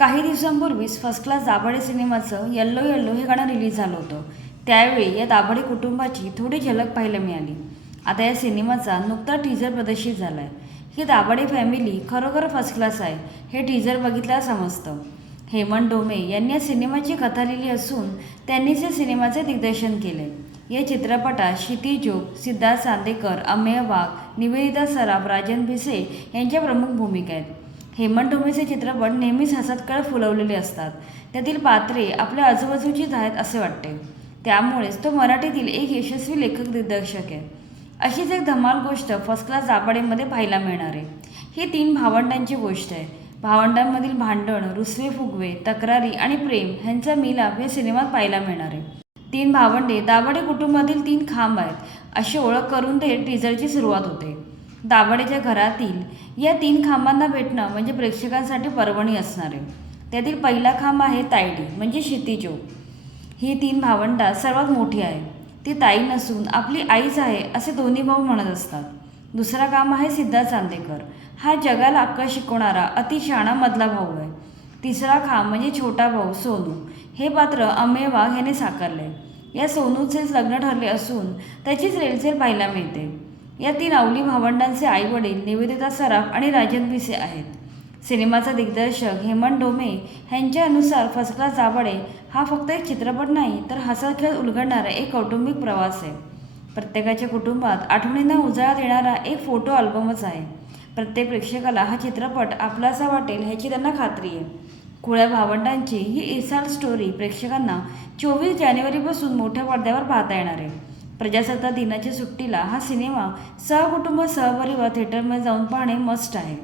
काही दिवसांपूर्वीच first class Dabhade सिनेमाचं येल्लो येल्लो हे गाणं रिलीज झालं होतं. त्यावेळी या दाभाडे कुटुंबाची थोडी झलक पाहायला मिळाली. आता या सिनेमाचा नुकता टीजर प्रदर्शित झाला आहे. ही दाभाडे फॅमिली खरोखर फर्स्ट क्लास आहे हे टीजर बघितल्यावर समजतं. हेमंत डोमे यांनी या सिनेमाची कथा लिहिली असून त्यांनीच या सिनेमाचे दिग्दर्शन केले. या चित्रपटात क्षितिज जोग, सिद्धार्थ चांदेकर, अमेय वाघ, निवेदिता सराफ, राजन भिसे यांच्या प्रमुख भूमिका आहेत. हेमंत डोमेचे चित्रपट नेहमीच हसतकळ फुलवलेले असतात. त्यातील पात्रे आपल्या आजूबाजूचीच आहेत असे वाटते. त्यामुळेच तो मराठीतील एक यशस्वी लेखक दिग्दर्शक आहे. अशीच एक धमाल गोष्ट फर्स्ट क्लास दाभाडेमध्ये पाहायला मिळणार आहे. ही 3 भावंडांची गोष्ट आहे. भावंडांमधील भांडण, रुसवे-फुगवे, तक्रारी आणि प्रेम ह्यांचा मिलाप या सिनेमात पाहायला मिळणार आहे. 3 भावंडे दाभाडे कुटुंबातील 3 खांब आहेत अशी ओळख करून ते टीजरची सुरुवात होते. दाभाडेच्या घरातील या 3 खांबांना भेटणं म्हणजे प्रेक्षकांसाठी पर्वणी असणार आहे. त्यातील पहिला खांब आहे तायडी म्हणजे क्षितिज जोग. ही 3 भावंडात सर्वात मोठी आहे. ती ताई नसून आपली आईच आहे असे दोन्ही भाऊ म्हणत असतात. दुसरा खांब आहे सिद्धार्थ चांदेकर. हा जगाला अक्कल शिकवणारा अतिशहाणा मधला भाऊ आहे. तिसरा खांब म्हणजे छोटा भाऊ सोनू. हे पात्र अमेय वाघ याने साकारले. या सोनूचेच लग्न ठरले असून त्याचीच रेलचेल पाहायला मिळते. या 3 अवली भावंडांचे आईवडील निवेदिता सराफ आणि राजन भिसे आहेत. सिनेमाचा दिग्दर्शक हेमंत डोमे यांच्यानुसार फर्स्ट क्लास दाभाडे हा फक्त एक चित्रपट नाही तर हसत खेळत उलगडणारा एक कौटुंबिक प्रवास आहे. प्रत्येकाच्या कुटुंबात आठवणींना उजाळा देणारा एक फोटो अल्बमच आहे. प्रत्येक प्रेक्षकाला हा चित्रपट आपलासा वाटेल ह्याची त्यांना खात्री आहे. खुळ्या भावंडांची ही इरसाल स्टोरी प्रेक्षकांना 24 जानेवारीपासून मोठ्या पडद्यावर पाहता येणार आहे. प्रजासत्ताक दिनाच्या सुट्टीला हा सिनेमा सहकुटुंब सहपरिवार थिएटरमध्ये जाऊन पाहणे मस्ट आहे.